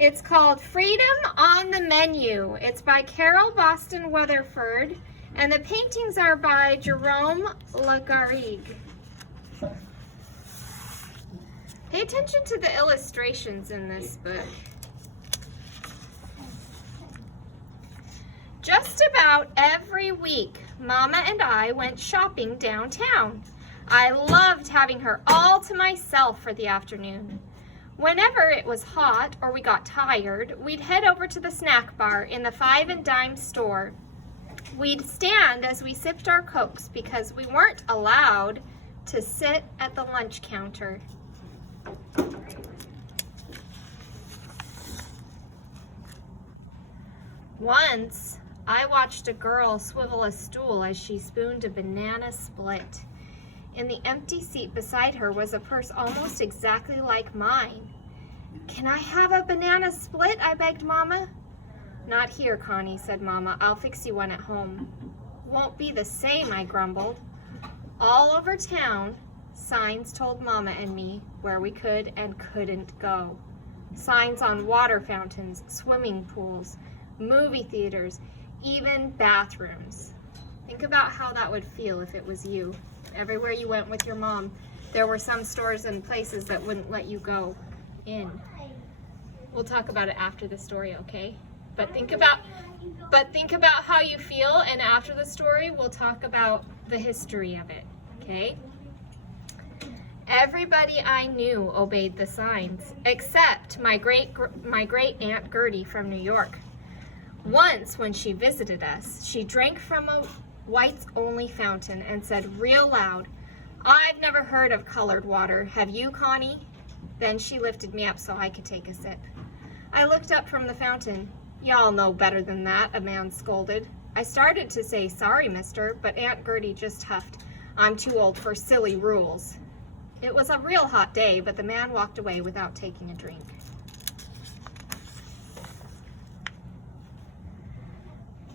It's called Freedom on the Menu. It's by Carol Boston Weatherford, and the paintings are by Jerome Lagarrigue. Pay attention to the illustrations in this book. Just about every week, Mama and I went shopping downtown. I loved having her all to myself for the afternoon. Whenever it was hot or we got tired, we'd head over to the snack bar in the 5 and Dime store. We'd stand as we sipped our Cokes because we weren't allowed to sit at the lunch counter. Once, I watched a girl swivel a stool as she spooned a banana split. In the empty seat beside her was a purse almost exactly like mine. "Can I have a banana split?" I begged Mama. "Not here, Connie," said Mama. "I'll fix you one at home." "Won't be the same," I grumbled. All over town, signs told Mama and me where we could and couldn't go. Signs on water fountains, swimming pools, movie theaters, even bathrooms. Think about how that would feel if it was you. Everywhere you went with your mom, there were some stores and places that wouldn't let you go in. We'll talk about it after the story, okay? But think about how you feel, and after the story, we'll talk about the history of it, okay? Everybody I knew obeyed the signs, except my great Aunt Gertie from New York. Once, when she visited us, she drank from a whites-only fountain and said real loud, "I've never heard of colored water. Have you, Connie?" Then she lifted me up so I could take a sip. I looked up from the fountain. "Y'all know better than that," a man scolded. I started to say, "Sorry, mister," but Aunt Gertie just huffed, "I'm too old for silly rules." It was a real hot day, but the man walked away without taking a drink.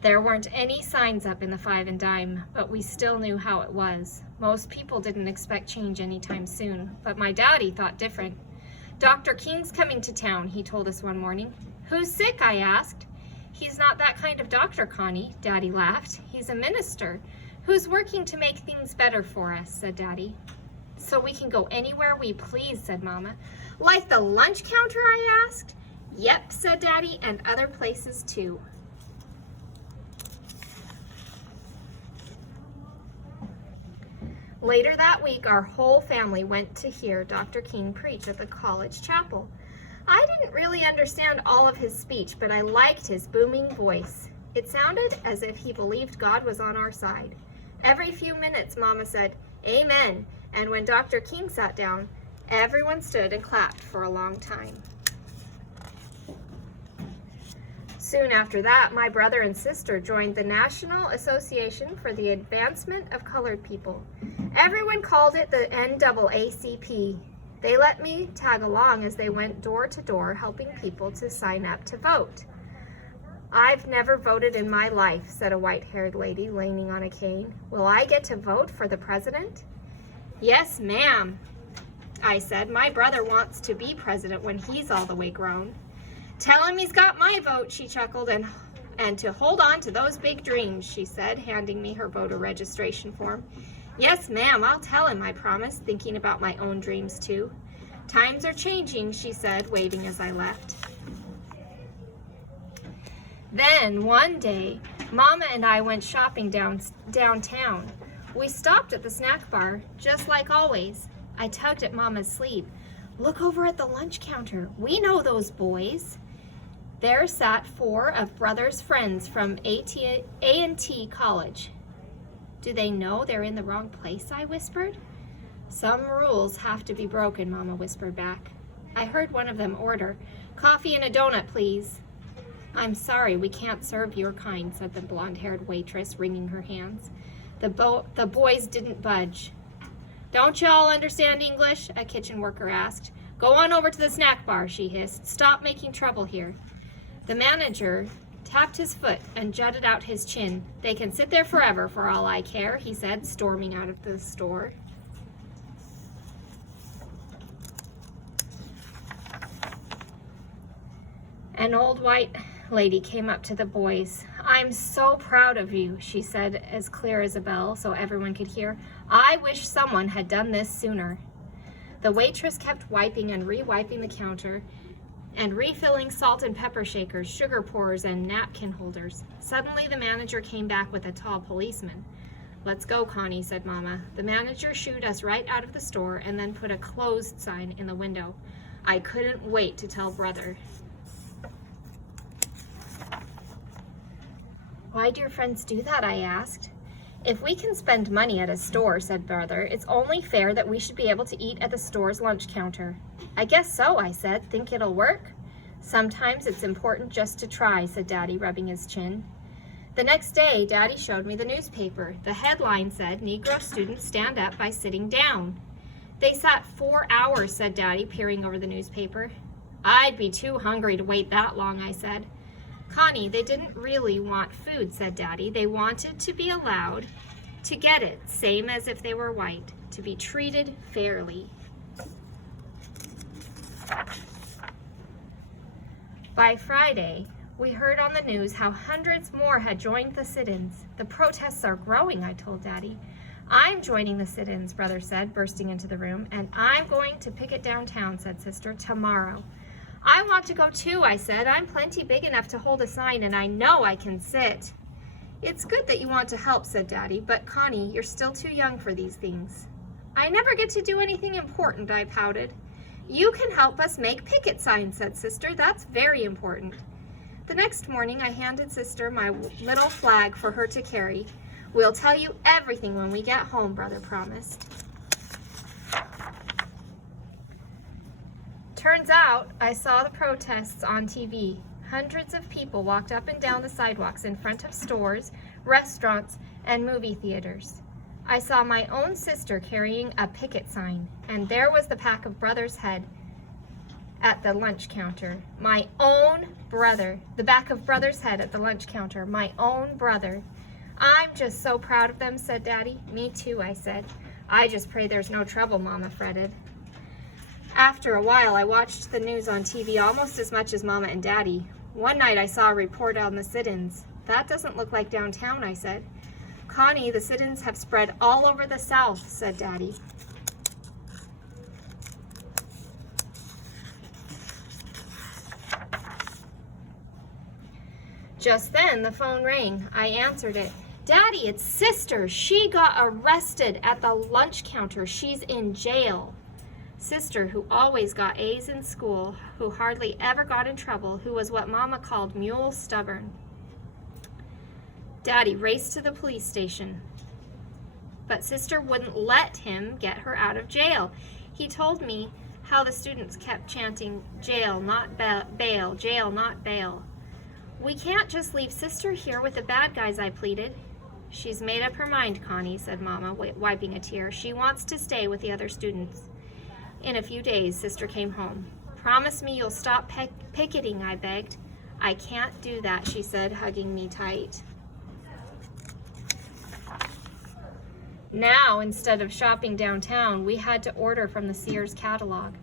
There weren't any signs up in the 5 and Dime, but we still knew how it was. Most people didn't expect change anytime soon, but my daddy thought different. "Dr. King's coming to town," he told us one morning. "Who's sick?" I asked. "He's not that kind of doctor, Connie," Daddy laughed. "He's a minister who's working to make things better for us," said Daddy. "So we can go anywhere we please," said Mama. "Like the lunch counter?" I asked. "Yep," said Daddy, "and other places too." Later that week, our whole family went to hear Dr. King preach at the college chapel. I didn't really understand all of his speech, but I liked his booming voice. It sounded as if he believed God was on our side. Every few minutes, Mama said, "Amen," and when Dr. King sat down, everyone stood and clapped for a long time. Soon after that, my brother and sister joined the National Association for the Advancement of Colored People. Everyone called it the NAACP. They let me tag along as they went door to door helping people to sign up to vote. "I've never voted in my life," said a white-haired lady leaning on a cane. "Will I get to vote for the president?" "Yes, ma'am," I said. "My brother wants to be president when he's all the way grown." "Tell him he's got my vote," she chuckled, and to hold on to those big dreams, she said, handing me her voter registration form. "Yes, ma'am, I'll tell him," I promised, thinking about my own dreams too. "Times are changing," she said, waving as I left. Then, one day, Mama and I went shopping downtown. We stopped at the snack bar, just like always. I tugged at Mama's sleeve. "Look over at the lunch counter. We know those boys." There sat 4 of Brother's friends from A&T College. "Do they know they're in the wrong place?" I whispered. "Some rules have to be broken," Mama whispered back. I heard one of them order, "Coffee and a donut, please." "I'm sorry, we can't serve your kind," said the blonde-haired waitress, wringing her hands. The boys didn't budge. "Don't y'all understand English?" a kitchen worker asked. "Go on over to the snack bar," she hissed. "Stop making trouble here." The manager tapped his foot and jutted out his chin. "They can sit there forever for all I care," he said, storming out of the store. An old white lady came up to the boys. "I'm so proud of you," she said as clear as a bell so everyone could hear. "I wish someone had done this sooner." The waitress kept wiping and re-wiping the counter and refilling salt and pepper shakers, sugar pourers, and napkin holders. Suddenly the manager came back with a tall policeman. "Let's go, Connie," said Mama. The manager shooed us right out of the store and then put a closed sign in the window. I couldn't wait to tell Brother. "Why do your friends do that?" I asked. "If we can spend money at a store," said Brother, "it's only fair that we should be able to eat at the store's lunch counter." "I guess so," I said. "Think it'll work?" "Sometimes it's important just to try," said Daddy, rubbing his chin. The next day, Daddy showed me the newspaper. The headline said, "Negro students stand up by sitting down." "They sat 4 hours," said Daddy, peering over the newspaper. "I'd be too hungry to wait that long," I said. "Connie, they didn't really want food," said Daddy. "They wanted to be allowed to get it, same as if they were white, to be treated fairly." By Friday, we heard on the news how hundreds more had joined the sit-ins. "The protests are growing," I told Daddy. "I'm joining the sit-ins," Brother said, bursting into the room. "And I'm going to picket downtown," said Sister, "tomorrow." "I want to go too," I said. "I'm plenty big enough to hold a sign, and I know I can sit." "It's good that you want to help," said Daddy, "but Connie, you're still too young for these things." "I never get to do anything important," I pouted. "You can help us make picket signs," said Sister. "That's very important." The next morning, I handed Sister my little flag for her to carry. "We'll tell you everything when we get home," Brother promised. Turns out, I saw the protests on TV. Hundreds of people walked up and down the sidewalks in front of stores, restaurants, and movie theaters. I saw my own sister carrying a picket sign, and there was the pack of Brother's head at the lunch counter. My own brother. The back of Brother's head at the lunch counter. My own brother. "I'm just so proud of them," said Daddy. "Me too," I said. "I just pray there's no trouble," Mama fretted. After a while, I watched the news on TV almost as much as Mama and Daddy. One night I saw a report on the sit-ins. "That doesn't look like downtown," I said. "Connie, the sit-ins have spread all over the South," said Daddy. Just then, the phone rang. I answered it. "Daddy, it's Sister. She got arrested at the lunch counter. She's in jail." Sister, who always got A's in school, who hardly ever got in trouble, who was what Mama called mule stubborn. Daddy raced to the police station, but Sister wouldn't let him get her out of jail. He told me how the students kept chanting, "Jail, not bail, jail, not bail." "We can't just leave Sister here with the bad guys," I pleaded. "She's made up her mind, Connie," said Mama, wiping a tear. "She wants to stay with the other students." In a few days, Sister came home. "Promise me you'll stop picketing," I begged. "I can't do that," she said, hugging me tight. Now, instead of shopping downtown, we had to order from the Sears catalog.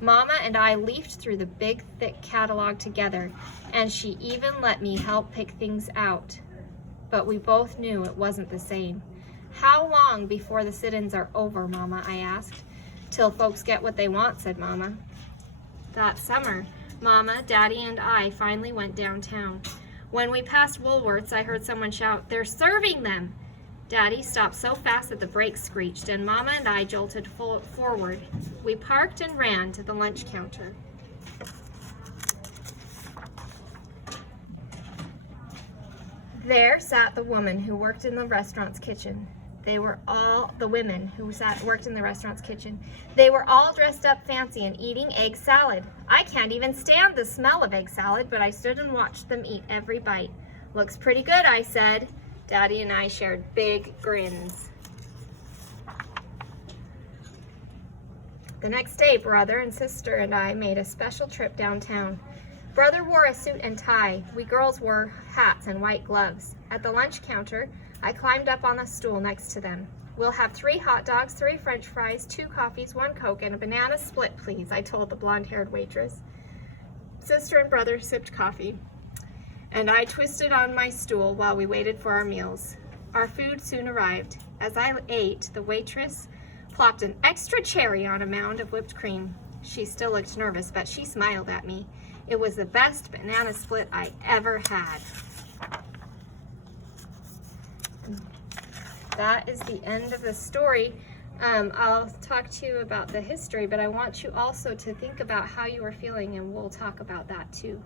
Mama and I leafed through the big, thick catalog together, and she even let me help pick things out. But we both knew it wasn't the same. "How long before the sit-ins are over, Mama?" I asked. "Till folks get what they want," said Mama. That summer, Mama, Daddy, and I finally went downtown. When we passed Woolworths, I heard someone shout, "They're serving them!" Daddy stopped so fast that the brakes screeched, and Mama and I jolted forward. We parked and ran to the lunch counter. There sat the woman who worked in the restaurant's kitchen. They were all the women who worked in the restaurant's kitchen. They were all dressed up fancy and eating egg salad. I can't even stand the smell of egg salad, but I stood and watched them eat every bite. "Looks pretty good," I said. Daddy and I shared big grins. The next day, Brother and Sister and I made a special trip downtown. Brother wore a suit and tie. We girls wore hats and white gloves. At the lunch counter, I climbed up on the stool next to them. "We'll have 3 hot dogs, 3 French fries, 2 coffees, 1 Coke, and a banana split, please," I told the blonde-haired waitress. Sister and brother sipped coffee, and I twisted on my stool while we waited for our meals. Our food soon arrived. As I ate, the waitress plopped an extra cherry on a mound of whipped cream. She still looked nervous, but she smiled at me. It was the best banana split I ever had. That is the end of the story. I'll talk to you about the history, but I want you also to think about how you are feeling, and we'll talk about that too.